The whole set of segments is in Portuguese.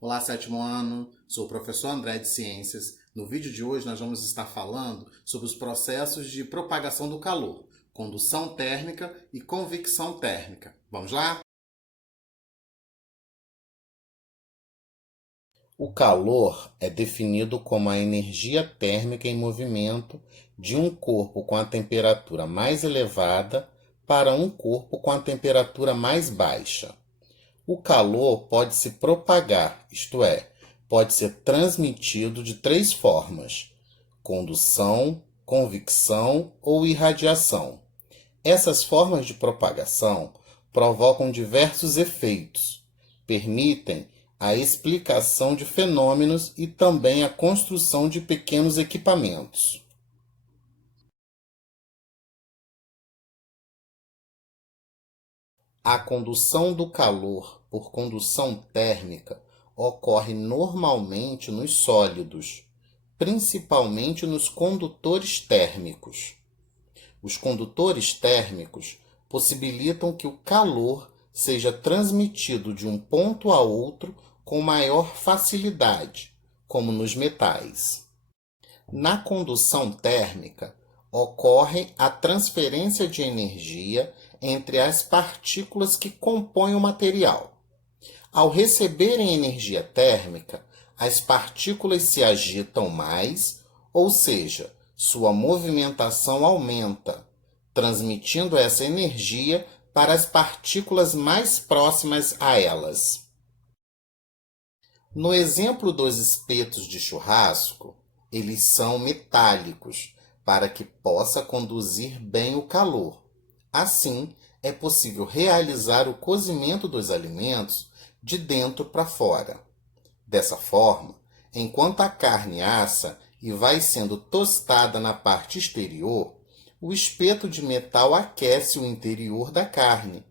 Olá, sétimo ano. Sou o professor André de Ciências. No vídeo de hoje nós vamos estar falando sobre os processos de propagação do calor, condução térmica e convecção térmica. Vamos lá? O calor é definido como a energia térmica em movimento de um corpo com a temperatura mais elevada para um corpo com a temperatura mais baixa. O calor pode se propagar, isto é, pode ser transmitido de três formas: condução, convecção ou irradiação. Essas formas de propagação provocam diversos efeitos, permitem a explicação de fenômenos e também a construção de pequenos equipamentos. A condução do calor por condução térmica ocorre normalmente nos sólidos, principalmente nos condutores térmicos. Os condutores térmicos possibilitam que o calor seja transmitido de um ponto a outro com maior facilidade, como nos metais. Na condução térmica, ocorre a transferência de energia entre as partículas que compõem o material. Ao receberem energia térmica, as partículas se agitam mais, ou seja, sua movimentação aumenta, transmitindo essa energia para as partículas mais próximas a elas. No exemplo dos espetos de churrasco, eles são metálicos, para que possa conduzir bem o calor. Assim, é possível realizar o cozimento dos alimentos de dentro para fora. Dessa forma, enquanto a carne assa e vai sendo tostada na parte exterior, o espeto de metal aquece o interior da carne,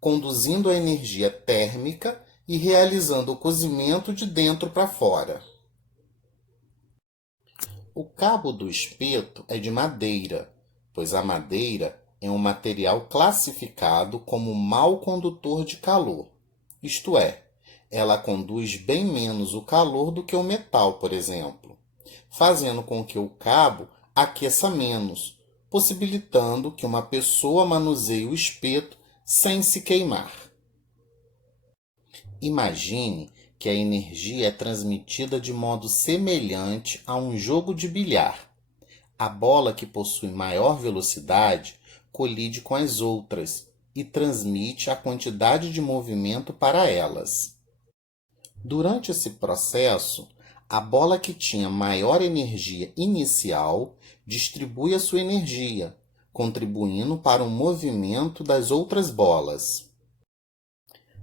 conduzindo a energia térmica e realizando o cozimento de dentro para fora. O cabo do espeto é de madeira, pois a madeira é um material classificado como mau condutor de calor, isto é, ela conduz bem menos o calor do que o metal, por exemplo, fazendo com que o cabo aqueça menos, possibilitando que uma pessoa manuseie o espeto sem se queimar. Imagine que a energia é transmitida de modo semelhante a um jogo de bilhar. A bola que possui maior velocidade colide com as outras e transmite a quantidade de movimento para elas. Durante esse processo, a bola que tinha maior energia inicial distribui a sua energia, contribuindo para o movimento das outras bolas.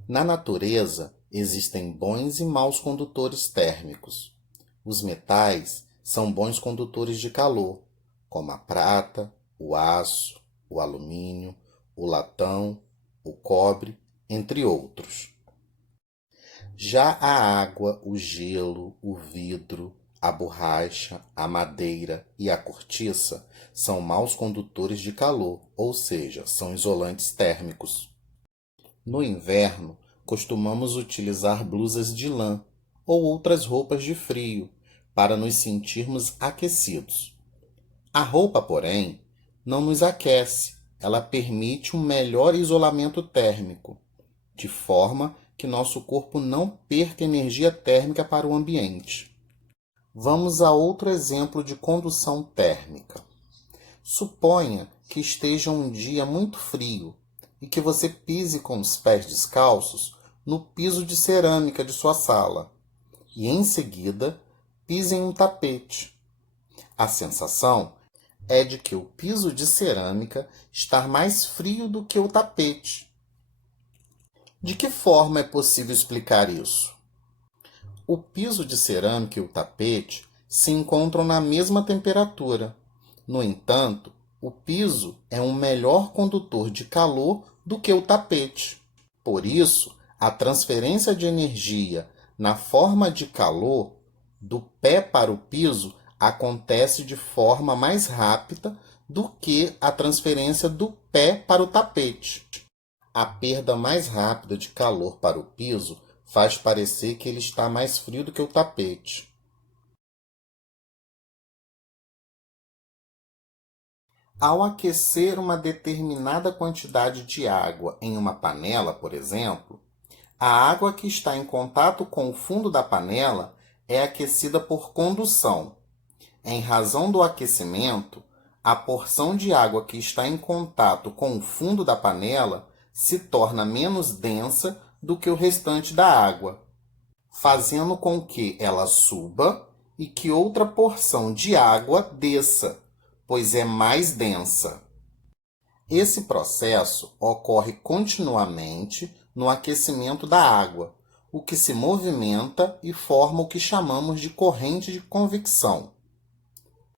Na natureza, existem bons e maus condutores térmicos. Os metais são bons condutores de calor, como a prata, o aço, o alumínio, o latão, o cobre, entre outros. Já a água, o gelo, o vidro, a borracha, a madeira e a cortiça são maus condutores de calor, ou seja, são isolantes térmicos. No inverno, costumamos utilizar blusas de lã ou outras roupas de frio para nos sentirmos aquecidos. A roupa, porém, não nos aquece, ela permite um melhor isolamento térmico, de forma que nosso corpo não perca energia térmica para o ambiente. Vamos a outro exemplo de condução térmica. Suponha que esteja um dia muito frio e que você pise com os pés descalços no piso de cerâmica de sua sala e, em seguida, pise em um tapete. A sensação é de que o piso de cerâmica está mais frio do que o tapete. De que forma é possível explicar isso? O piso de cerâmica e o tapete se encontram na mesma temperatura. No entanto, o piso é um melhor condutor de calor do que o tapete. Por isso, a transferência de energia na forma de calor do pé para o piso acontece de forma mais rápida do que a transferência do pé para o tapete. A perda mais rápida de calor para o piso faz parecer que ele está mais frio do que o tapete. Ao aquecer uma determinada quantidade de água em uma panela, por exemplo, a água que está em contato com o fundo da panela é aquecida por condução. Em razão do aquecimento, a porção de água que está em contato com o fundo da panela se torna menos densa do que o restante da água, fazendo com que ela suba e que outra porção de água desça, pois é mais densa. Esse processo ocorre continuamente no aquecimento da água, o que se movimenta e forma o que chamamos de corrente de convecção,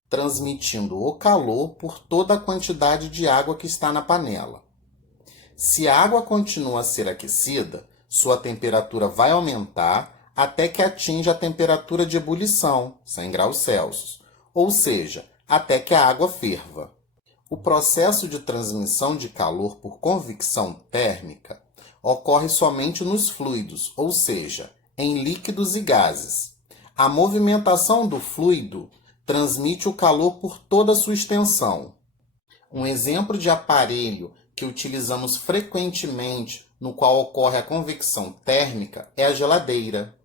transmitindo o calor por toda a quantidade de água que está na panela. Se a água continua a ser aquecida, sua temperatura vai aumentar até que atinja a temperatura de ebulição, 100 graus Celsius, ou seja, até que a água ferva. O processo de transmissão de calor por convecção térmica ocorre somente nos fluidos, ou seja, em líquidos e gases. A movimentação do fluido transmite o calor por toda a sua extensão. Um exemplo de aparelho que utilizamos frequentemente no qual ocorre a convecção térmica é a geladeira.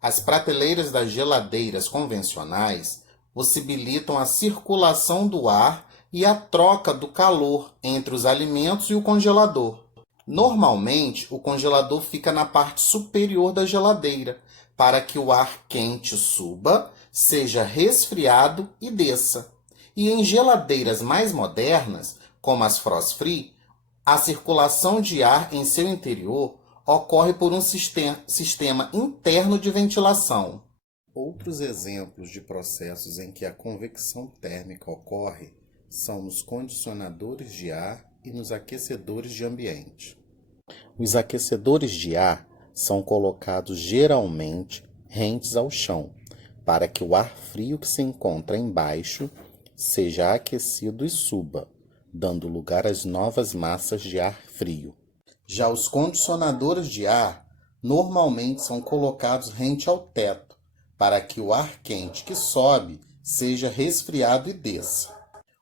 As prateleiras das geladeiras convencionais possibilitam a circulação do ar e a troca do calor entre os alimentos e o congelador. Normalmente, o congelador fica na parte superior da geladeira, para que o ar quente suba, seja resfriado e desça. E em geladeiras mais modernas, como as Frost Free, a circulação de ar em seu interior ocorre por um sistema interno de ventilação. Outros exemplos de processos em que a convecção térmica ocorre são nos condicionadores de ar e nos aquecedores de ambiente. Os aquecedores de ar são colocados geralmente rentes ao chão, para que o ar frio que se encontra embaixo seja aquecido e suba, dando lugar às novas massas de ar frio. Já os condicionadores de ar normalmente são colocados rente ao teto, para que o ar quente que sobe seja resfriado e desça.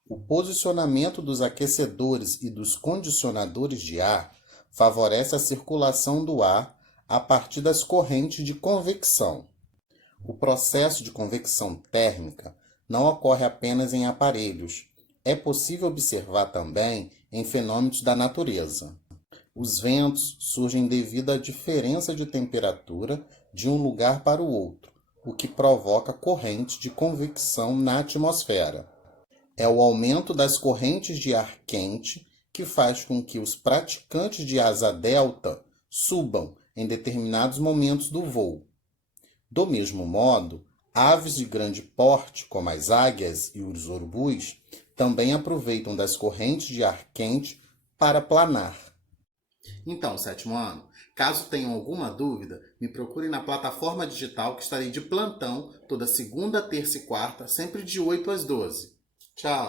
O posicionamento dos aquecedores e dos condicionadores de ar favorece a circulação do ar a partir das correntes de convecção. O processo de convecção térmica não ocorre apenas em aparelhos. É possível observar também em fenômenos da natureza. Os ventos surgem devido à diferença de temperatura de um lugar para o outro, o que provoca correntes de convecção na atmosfera. É o aumento das correntes de ar quente que faz com que os praticantes de asa delta subam em determinados momentos do voo. Do mesmo modo, aves de grande porte, como as águias e os urubus, também aproveitam das correntes de ar quente para planar. Então, sétimo ano, caso tenham alguma dúvida, me procurem na plataforma digital que estarei de plantão toda segunda, terça e quarta, sempre de 8 às 12. Tchau!